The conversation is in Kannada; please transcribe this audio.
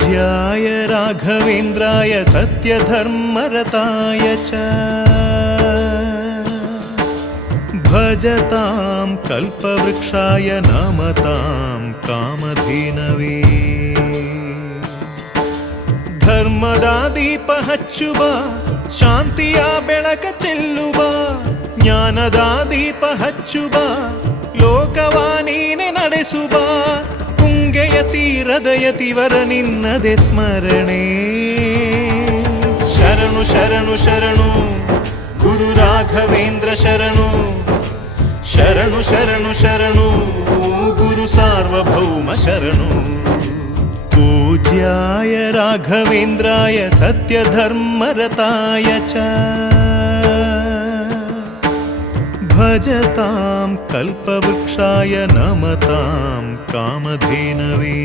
पूज्याय राघवेन्द्राय सत्यधर्मरताय च भजतां कल्पवृक्षाय नमतां कामधेनवे ಧರ್ಮದ ದೀಪ ಹಚ್ಚುವ ಶಾಂತಿಯ ಬೆಳಕ ಚೆಲ್ಲುವ ಜ್ಞಾನದ ದೀಪ ಹಚ್ಚುವ ಲೋಕವ ನೀನೆ ನಡೆಸುವ ತುಂಗೆಯ ತೀರದ ಯತಿವರ ನಿನ್ನದೆ ಸ್ಮರಣೆ ಶರಣು ಶರಣು ಶರಣು ಗುರು ರಾಘವೇಂದ್ರ ಶರಣು ಶರಣು ಶರಣು ಶರಣು ಗುರು ಸಾರ್ವಭೌಮ ಶರಣು पूज्याय राघवेन्द्राय सत्यधर्मरताय च भजतां कल्पवृक्षाय नमतां कामधेनवे